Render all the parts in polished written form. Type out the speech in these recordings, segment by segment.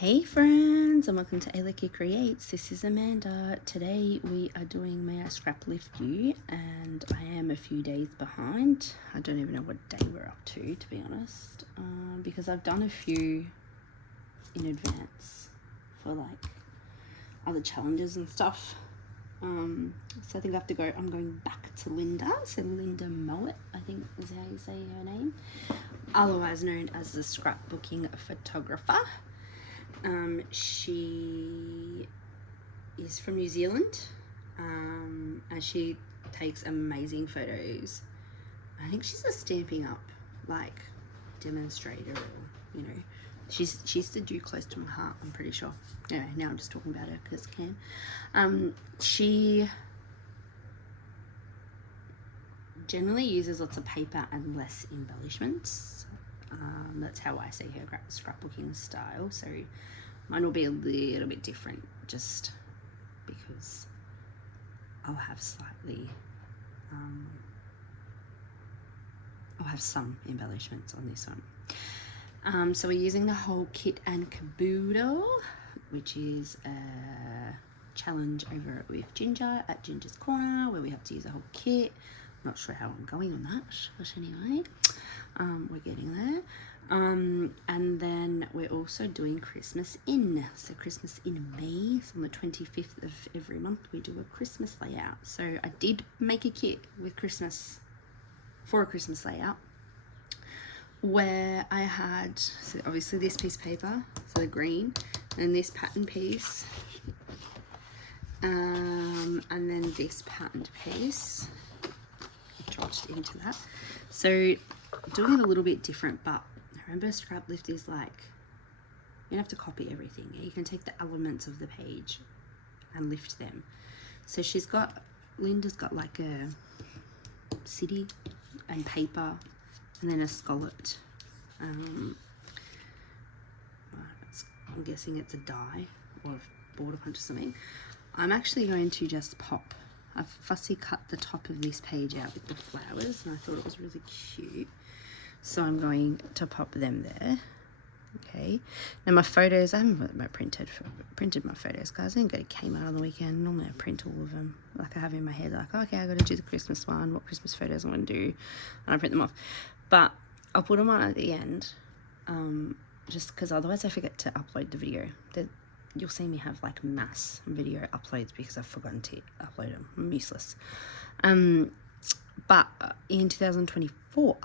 Hey friends, and welcome to Aliki Creates. This is Amanda. Today we are doing my scrap lift view, and I am a few days behind. I don't even know what day we're up to be honest, because I've done a few in advance for like other challenges and stuff. So I think I have to go. I'm going back to lyndas, and Linda Mowat, I think is how you say her name, otherwise known as the scrapbooking photographer. She is from New Zealand, and she takes amazing photos. I think she's a Stampin' Up like demonstrator, or you know, she used to do Close to My Heart, I'm pretty sure. Anyway, now I'm just talking about her because I can. She generally uses lots of paper and less embellishments. That's how I see her scrapbooking style, so mine will be a little bit different just because I'll have slightly I'll have some embellishments on this one. So we're using the whole kit and caboodle, which is a challenge over with Ginger at Ginger's Corner, where we have to use a whole kit. Not sure how I'm going on that, but anyway, we're getting there. And then we're also doing Christmas in. So Christmas in May, so on the 25th of every month we do a Christmas layout. So I did make a kit with Christmas for a Christmas layout, where I had, so obviously this piece of paper, so the green, and this pattern piece, and then this patterned piece dropped into that. So doing it a little bit different, but remember scrap lift is like, you don't have to copy everything. You can take the elements of the page and lift them. So Linda's got like a city and paper, and then a scalloped, I'm guessing it's a die or a border punch or something. I'm actually going to just pop, I've fussy cut the top of this page out with the flowers, and I thought it was really cute. So I'm going to pop them there. Okay. Now my photos, I haven't printed my photos, guys. I didn't go to Kmart on the weekend. Normally I print all of them. Like I have in my head, like, okay, I got to do the Christmas one, what Christmas photos I'm going to do, and I print them off. But I'll put them on at the end, just because otherwise I forget to upload the video. You'll see me have like mass video uploads because I've forgotten to upload them. I'm useless. But in 2024,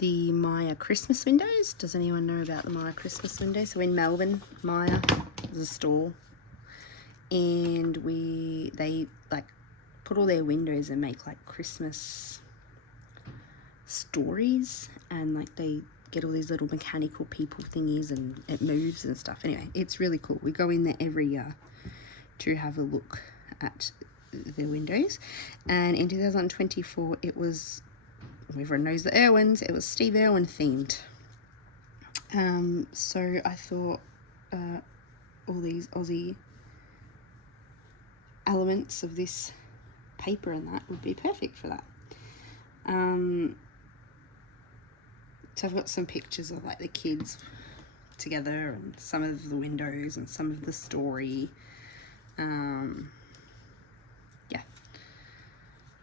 the Maya Christmas windows. Does anyone know about the Maya Christmas windows? So in Melbourne, Maya is a store, and they like put all their windows and make like Christmas stories, and like they get all these little mechanical people thingies and it moves and stuff. Anyway, it's really cool. We go in there every year to have a look at the windows, and in 2024 it was, everyone knows the Irwins, it was Steve Irwin themed. So I thought all these Aussie elements of this paper and that would be perfect for that. So I've got some pictures of like the kids together and some of the windows and some of the story. Yeah.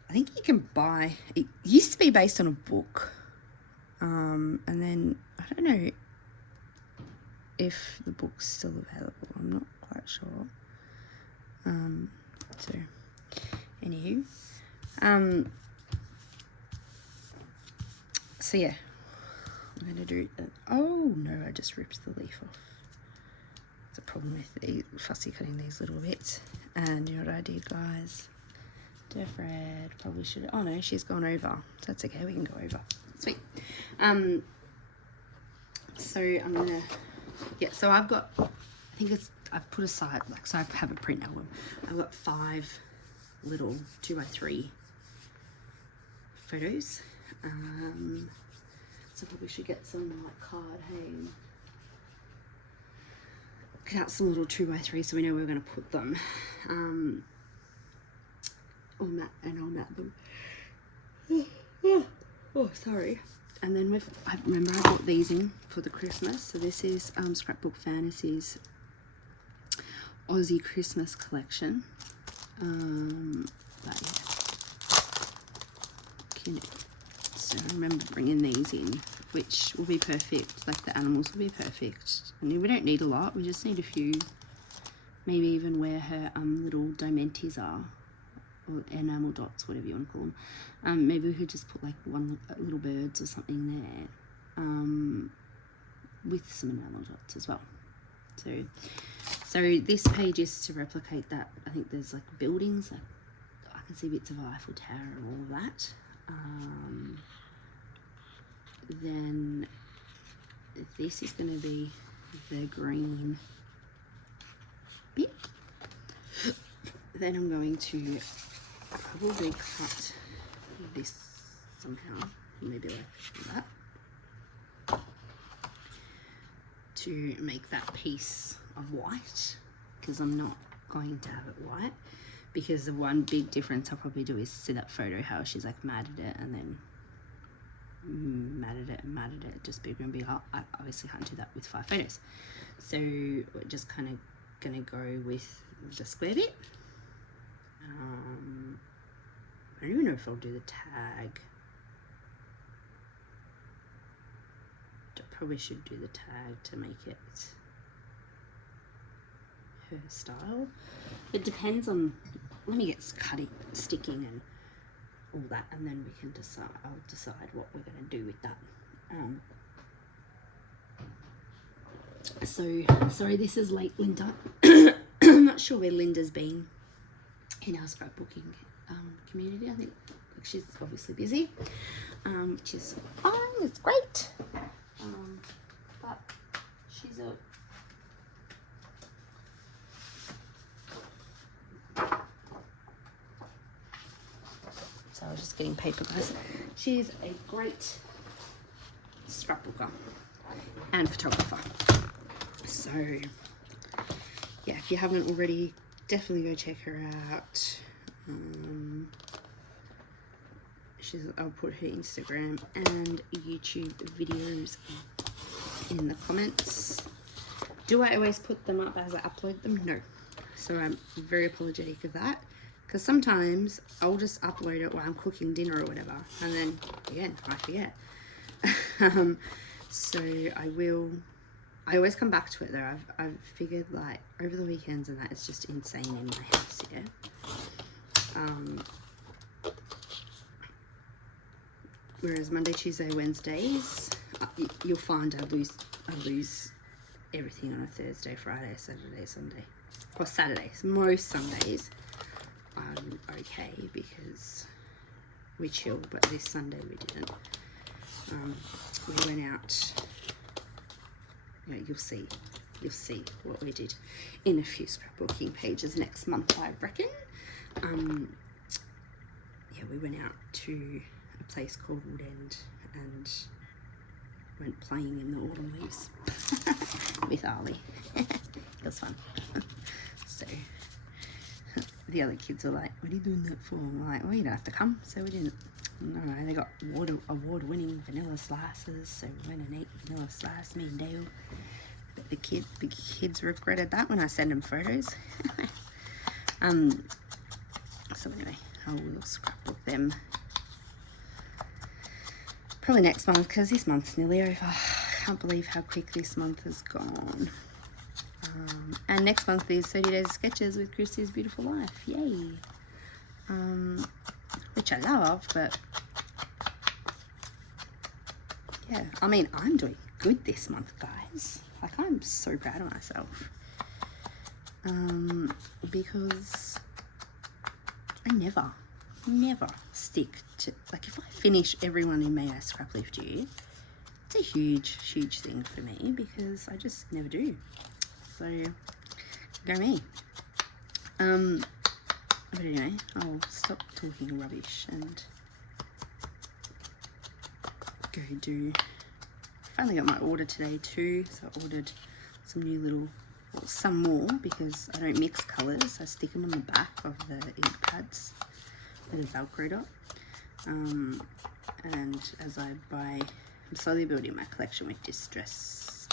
I think you can buy, it used to be based on a book, and then I don't know if the book's still available, I'm not quite sure. So anywho, so yeah, I'm going to do it. Oh no, I just ripped the leaf off. It's a problem with fussy cutting these little bits. And you know what I did, guys? Fred probably should, oh no, she's gone over, so that's okay, we can go over. Sweet. So I'm gonna, yeah, so I've got, I think it's, I've put aside, like, so I have a print album. I've got 5 little 2x3 photos. So probably should get some like card, hey, cut out some little 2x3 so we know where we're gonna put them. I'll mat them. Oh, sorry. And then I remember I bought these in for the Christmas. So this is Scrapbook Fantasies Aussie Christmas collection. But yeah, so I remember bringing these in, which will be perfect. Like the animals will be perfect. And we don't need a lot. We just need a few. Maybe even where her little dimenties are, or enamel dots, whatever you want to call them. Maybe we could just put like one little birds or something there, with some enamel dots as well. So this page is to replicate that. I think there's like buildings, like I can see bits of Eiffel Tower and all of that. Then this is going to be the green bit. Then I'm going to probably cut this somehow, maybe like that, to make that piece of white, because I'm not going to have it white, because the one big difference I'll probably do is see that photo how she's like matted it and then matted it just bigger and bigger. I obviously can't do that with 5 photos, so we're just kind of gonna go with the square bit. I don't even know if I'll do the tag. I probably should do the tag to make it her style. It depends on, let me get sticking and all that, and then we can decide. I'll decide what we're going to do with that. So sorry, this is late, Linda. I'm not sure where Linda's been in our scrapbooking community. I think she's obviously busy, which is fine. It's great. But she's a so I was just getting paper, guys. She's a great scrapbooker and photographer. So yeah, if you haven't already, definitely go check her out. I'll put her Instagram and YouTube videos in the comments. Do I always put them up as I upload them? No. So I'm very apologetic of that, because sometimes I'll just upload it while I'm cooking dinner or whatever, and then again I forget. So I always come back to it though. I've figured like over the weekends and that, it's just insane in my house, yeah. Whereas Monday, Tuesday, Wednesdays, you'll find I lose everything on a Thursday, Friday, Saturday, Sunday, or Saturdays. Most Sundays I'm okay because we chill, but this Sunday we didn't. We went out. You know, you'll see what we did in a few scrapbooking pages next month, I reckon. Yeah, we went out to a place called Woodend and went playing in the autumn leaves with Ali. It was fun. So the other kids were like, "What are you doing that for?" I'm like, "Well, you don't have to come." So we didn't. No, they got award-winning vanilla slices, so we went and ate vanilla slice, me and Dale. But the kids regretted that when I sent them photos. So anyway, I will scrapbook them probably next month, because this month's nearly over. I can't believe how quick this month has gone. And next month is 30 Days of Sketches with Christy's Beautiful Life. Yay! Which I love, but yeah, I mean, I'm doing good this month, guys. Like, I'm so proud of myself. Because I never stick to, like, if I finish everyone in May I scraplift you, it's a huge thing for me, because I just never do. So go me. But anyway, I'll stop talking rubbish and go do. Finally got my order today too, so I ordered some new little, well, some more, because I don't mix colours. I stick them on the back of the ink pads with a Velcro dot. And as I buy I'm slowly building my collection with distress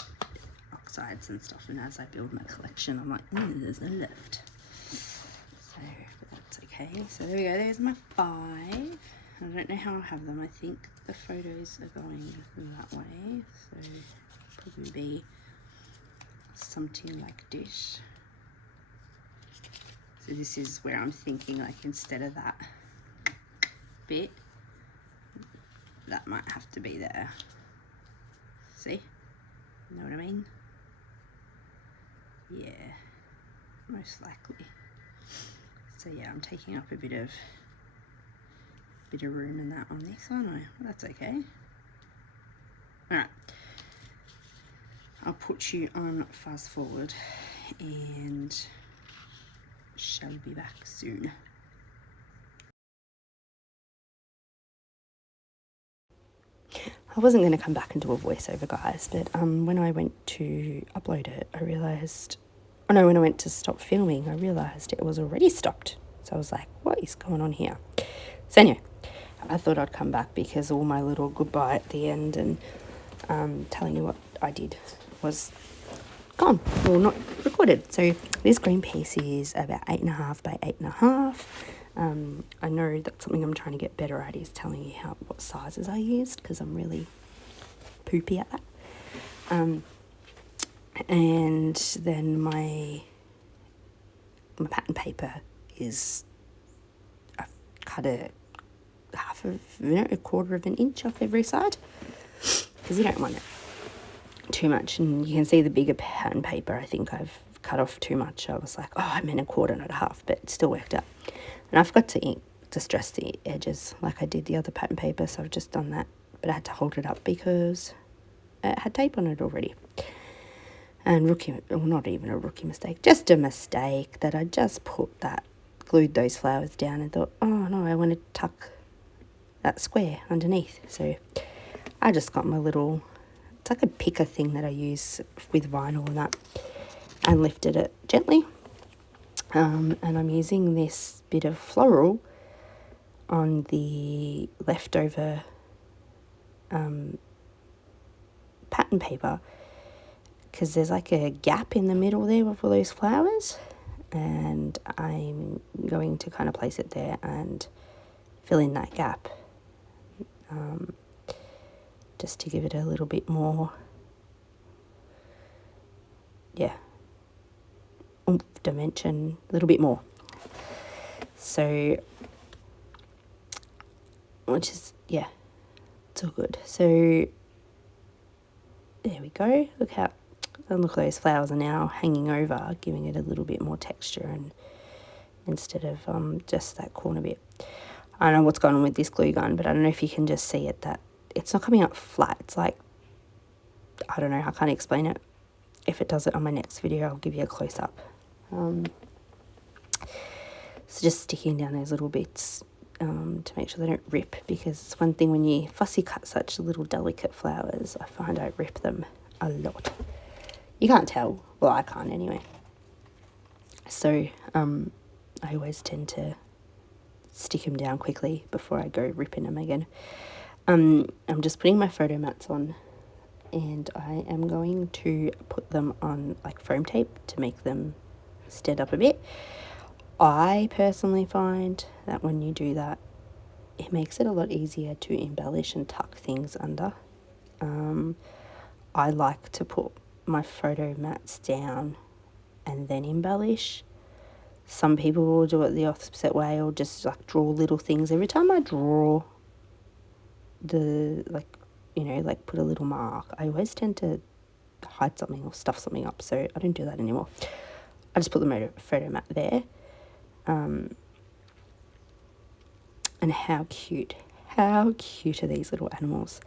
oxides and stuff, and as I build my collection, I'm like, there's no left. So that's okay. So there we go, there's my 5. I don't know how I'll have them. I think the photos are going that way, so probably be something like this. So this is where I'm thinking, like, instead of that bit, that might have to be there. See? Know what I mean? Yeah, most likely. So yeah, I'm taking up a bit of room in that on this, aren't I? That's okay. Alright. I'll put you on fast forward and shall be back soon. I wasn't going to come back and do a voiceover, guys, but when I went to upload it, I realised, oh no, when I went to stop filming, I realised it was already stopped. So I was like, what is going on here? So anyway, I thought I'd come back because all my little goodbye at the end and telling you what I did was gone, well, not recorded. So this green piece is about 8.5 by 8.5. I know that's something I'm trying to get better at, is telling you what sizes I used, because I'm really poopy at that. And then my pattern paper is, I've cut a quarter of an inch off every side, because you don't want it too much. And you can see the bigger pattern paper, I think I've cut off too much. I was like, oh, I meant a quarter, not a half, but it still worked out. And I forgot to distress the edges like I did the other pattern paper, so I've just done that, but I had to hold it up because it had tape on it already. And not even a rookie mistake, just a mistake that I just glued those flowers down and thought, oh no, I want to tuck that square underneath. So I just got my little, it's like a picker thing that I use with vinyl and that, and lifted it gently. And I'm using this bit of floral on the leftover pattern paper, because there's like a gap in the middle there of all those flowers, and I'm going to kind of place it there and fill in that gap, just to give it a little bit more, dimension, a little bit more. So, which is, it's all good. So there we go. Look at those flowers are now hanging over, giving it a little bit more texture, and instead of just that corner bit. I don't know what's going on with this glue gun, but I don't know if you can just see it, that it's not coming up flat. It's like, I don't know, I can't explain it. If it does it on my next video, I'll give you a close-up. So just sticking down those little bits to make sure they don't rip, because it's one thing when you fussy cut such little delicate flowers, I find I rip them a lot. You can't tell. Well, I can't anyway. So I always tend to stick them down quickly before I go ripping them again. I'm just putting my photo mats on, and I am going to put them on like foam tape to make them stand up a bit. I personally find that when you do that, it makes it a lot easier to embellish and tuck things under. I like to put my photo mats down and then embellish. Some people will do it the opposite way, or just like draw little things. Every time I draw like put a little mark, I always tend to hide something or stuff something up, so I don't do that anymore. I just put the photo mat there. And how cute are these little animals?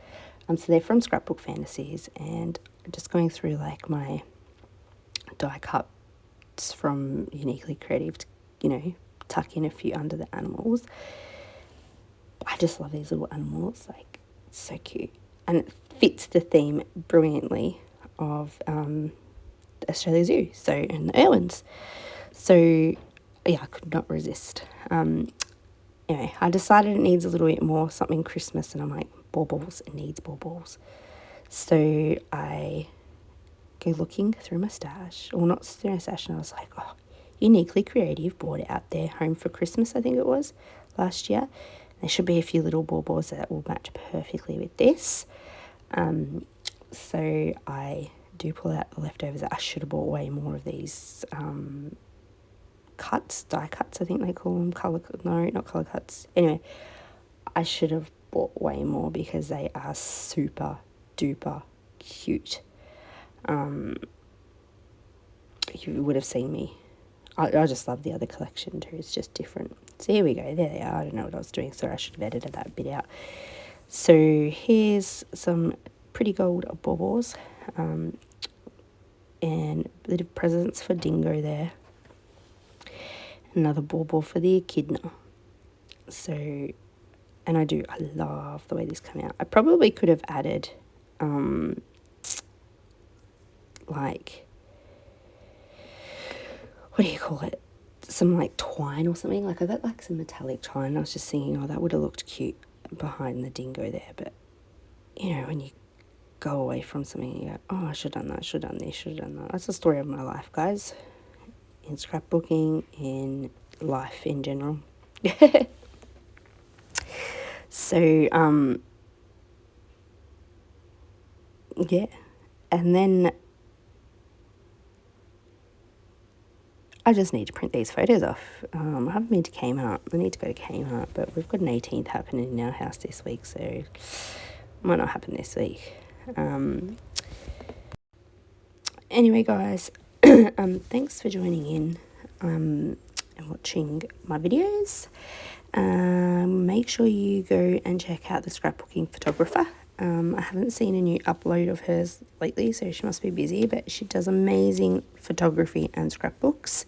So they're from Scrapbook Fantasies, and I'm just going through like my die cuts from Uniquely Creative to, tuck in a few under the animals. I just love these little animals, like, it's so cute. And it fits the theme brilliantly of the Australia Zoo, and the Irwins. So, yeah, I could not resist. Anyway, I decided it needs a little bit more something Christmas, and I'm like, baubles. It needs baubles. So I go looking through my stash, or not through my stash, and I was like, oh, Uniquely Creative bought it out there Home for Christmas, I think it was, last year. There should be a few little baubles that will match perfectly with this. So I do pull out the leftovers. I should have bought way more of these cuts, die cuts, I think they call them. No, not colour cuts. Anyway, I should have bought way more because they are super duper cute. You would have seen me. I just love the other collection too. It's just different. So here we go. There they are. I don't know what I was doing, so I should have edited that bit out. So here's some pretty gold baubles, and a bit of presents for Dingo there. Another bauble for the echidna. So, and I love the way this came out. I probably could have added, like, what do you call it? Some like twine or something. Like I got like some metallic twine. I was just thinking, oh, that would have looked cute behind the dingo there. But you know, when you go away from something, you go, oh, I should have done that. Should have done this. Should have done that. That's the story of my life, guys. In scrapbooking, in life in general. So yeah, and then I just need to print these photos off. I haven't been to Kmart. I need to go to Kmart, but we've got an 18th happening in our house this week, so it might not happen this week. Anyway, guys, thanks for joining in and watching my videos. Make sure you go and check out the scrapbooking photographer. I haven't seen a new upload of hers lately, so she must be busy, but she does amazing photography and scrapbooks.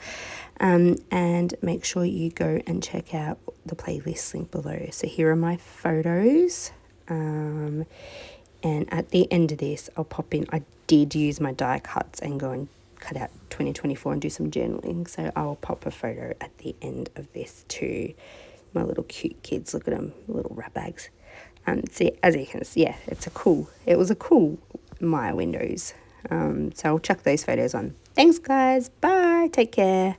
And make sure you go and check out the playlist link below. So here are my photos. And at the end of this, I'll pop in, I did use my die cuts and go and cut out 2024 and do some journaling. So I'll pop a photo at the end of this too. My little cute kids, look at them, little rat bags. See, as you can see, yeah, it was a cool Maya Windows. So I'll chuck those photos on. Thanks, guys. Bye. Take care.